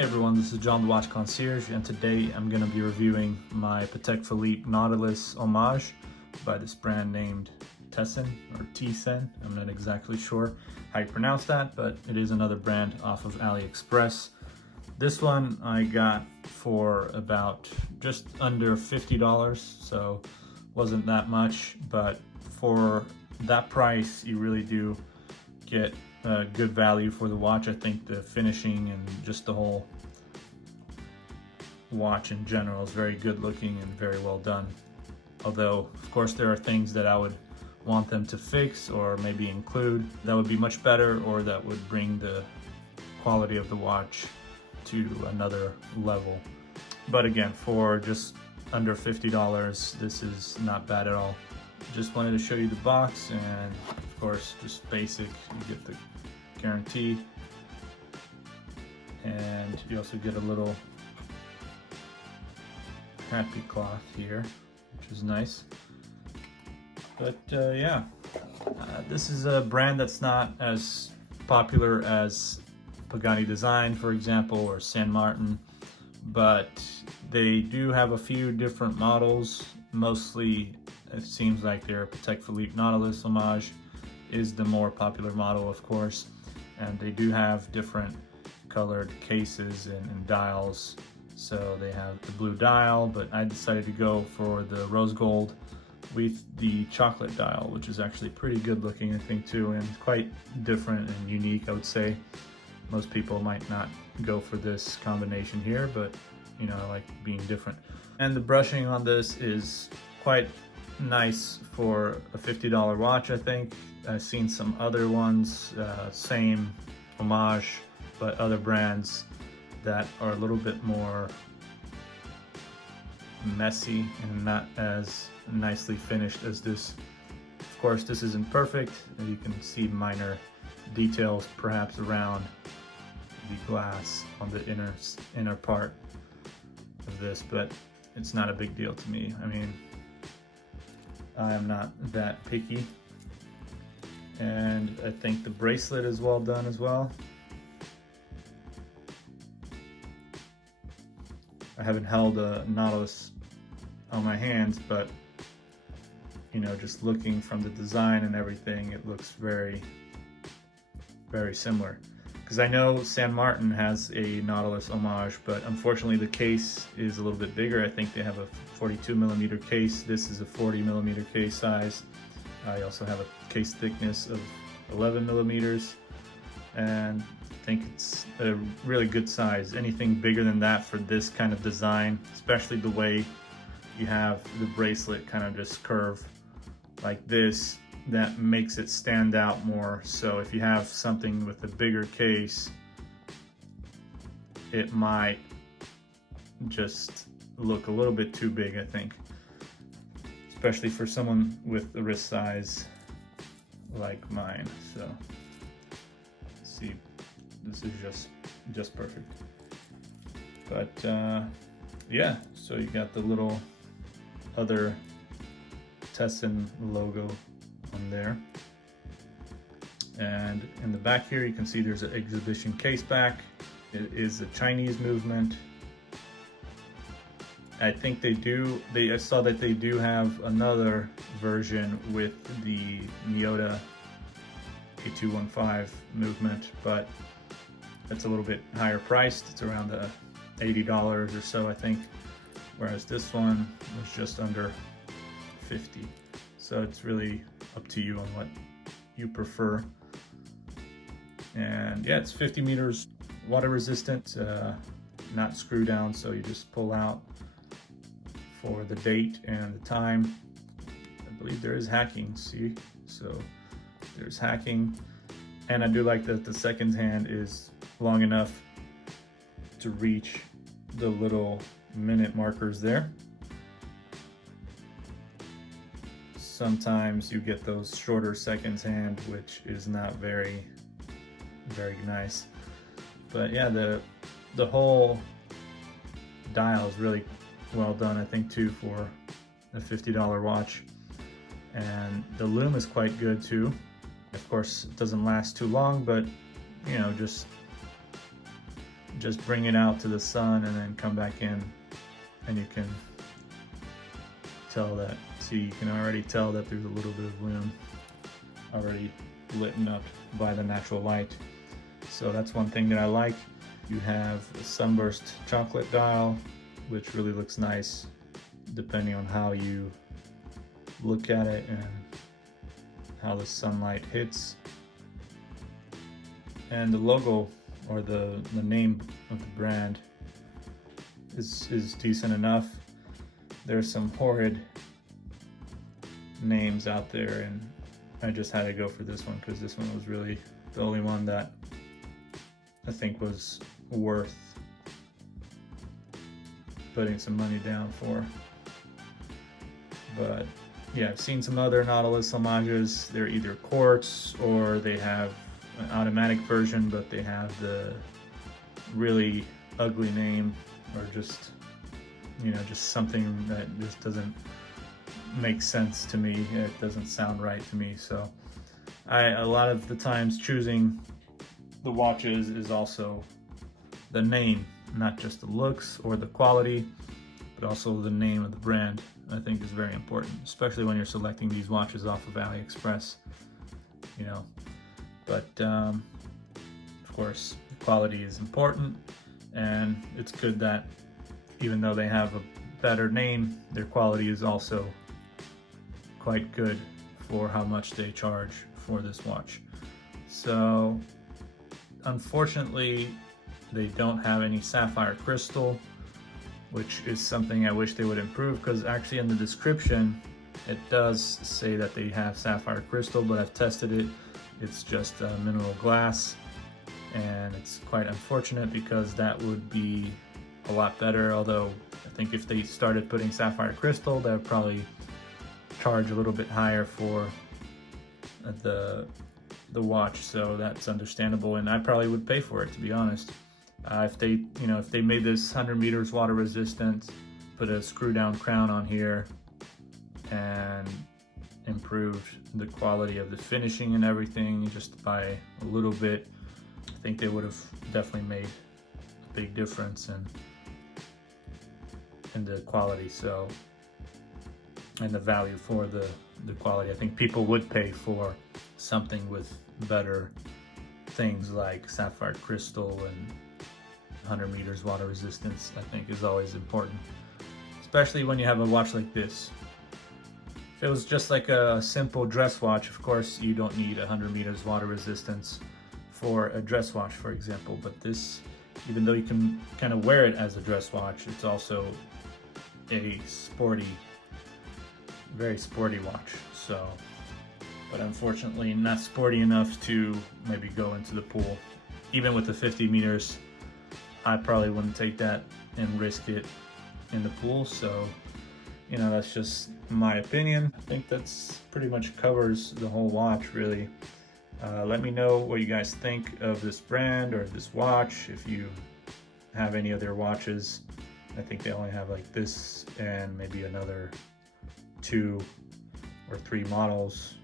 Hey everyone, this is John the Watch Concierge, and today I'm going to be reviewing my Patek Philippe Nautilus Homage by this brand named Tesen or Tesen. I'm not exactly sure how you pronounce that, but it is another brand off of Aliexpress. This one I got for about just under $50, so wasn't that much, but for that price you really do get good value for the watch. I think the finishing and just the whole watch in general is very good looking and very well done. Although, of course, there are things that I would want them to fix or maybe include that would be much better, or that would bring the quality of the watch to another level. But again, for just under $50, this is not bad at all. Just wanted to show you the box, and of course, just basic. You get the guarantee, and you also get a little happy cloth here, which is nice. But yeah, this is a brand that's not as popular as Pagani Design, for example, or San Martin, but they do have a few different models. Mostly it seems like their Patek Philippe Nautilus Homage is the more popular model, of course, and they do have different colored cases and dials. So they have the blue dial, but I decided to go for the rose gold with the chocolate dial, which is actually pretty good looking, I think, too, and quite different and unique, I would say. Most people might not go for this combination here, but you know, I like being different. And the brushing on this is quite nice for a $50 watch, I think. I've seen some other ones, same Homage, but other brands that are a little bit more messy and not as nicely finished as this. Of course, this isn't perfect, and you can see minor details perhaps around the glass on the inner part of this, but it's not a big deal to me. I mean, I am not that picky. And I think the bracelet is well done as well. I haven't held a Nautilus on my hands, but you know, just looking from the design and everything, it looks very, very similar. Because I know San Martin has a Nautilus Homage, but unfortunately the case is a little bit bigger. I think they have a 42mm case. This is a 40mm case size. I also have a case thickness of 11mm, and I think it's a really good size. Anything bigger than that for this kind of design, especially the way you have the bracelet kind of just curve like this, that makes it stand out more. So if you have something with a bigger case, it might just look a little bit too big, I think, especially for someone with a wrist size like mine. So see, this is just perfect. But yeah, so you got the little other Tesen logo on there, and in the back here you can see there's an exhibition case back. It is a Chinese movement. I think I saw that they do have another version with the Miyota A215 movement, but it's a little bit higher priced. It's around the $80 or so, I think, whereas this one was just under $50. So it's really up to you on what you prefer. And yeah, it's 50 meters water resistant, not screw down, so you just pull out for the date and the time. I believe there is hacking, see? So there's hacking. And I do like that the second hand is long enough to reach the little minute markers there. Sometimes you get those shorter seconds hand, which is not very nice. But yeah, the whole dial is really well done, I think, too, for a $50 watch. And the lume is quite good too. Of course, it doesn't last too long, but you know, just just bring it out to the sun and then come back in, and you can tell that, see, you can already tell that there's a little bit of lume already lit up by the natural light. So that's one thing that I like. You have a sunburst chocolate dial, which really looks nice depending on how you look at it and how the sunlight hits. And the logo, or the name of the brand, is decent enough. There's some horrid names out there, and I just had to go for this one because this one was really the only one that I think was worth putting some money down for. But yeah, I've seen some other Nautilus homages. They're either quartz or they have an automatic version, but they have the really ugly name, or just, you know, just something that just doesn't make sense to me. It doesn't sound right to me. So a lot of the times choosing the watches is also the name, not just the looks or the quality, but also the name of the brand. I think is very important, especially when you're selecting these watches off of Aliexpress, you know. But of course, quality is important, and it's good that even though they have a better name, their quality is also quite good for how much they charge for this watch. So unfortunately, they don't have any sapphire crystal, which is something I wish they would improve, because actually in the description it does say that they have sapphire crystal, but I've tested it. It's just mineral glass, and it's quite unfortunate because that would be a lot better. Although I think if they started putting sapphire crystal, that would probably charge a little bit higher for the watch, so that's understandable, and I probably would pay for it, to be honest. If they made this 100 meters water resistant, put a screw down crown on here, and improved the quality of the finishing and everything just by a little bit, I think they would have definitely made a big difference in the quality, so, and the value for the quality. I think people would pay for something with better things like sapphire crystal, and 100 meters water resistance I think is always important, especially when you have a watch like this. If it was just like a simple dress watch, of course you don't need 100 meters water resistance for a dress watch, for example, but this, even though you can kind of wear it as a dress watch, it's also a sporty, very sporty watch. So, but unfortunately not sporty enough to maybe go into the pool. Even with the 50 meters, I probably wouldn't take that and risk it in the pool. So, you know, that's just my opinion. I think that's pretty much covers the whole watch, really. Let me know what you guys think of this brand or this watch. If you have any other watches, I think they only have like this and maybe another 2 or 3 models,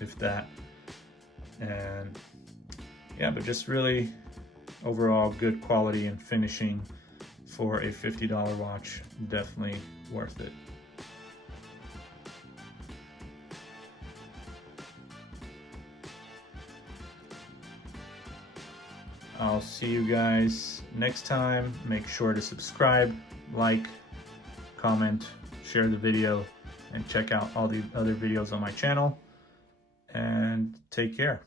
if that. And yeah, but just really overall good quality and finishing for a $50 watch. Definitely worth it. I'll see you guys next time. Make sure to subscribe, like, comment, share the video, and check out all the other videos on my channel. And take care.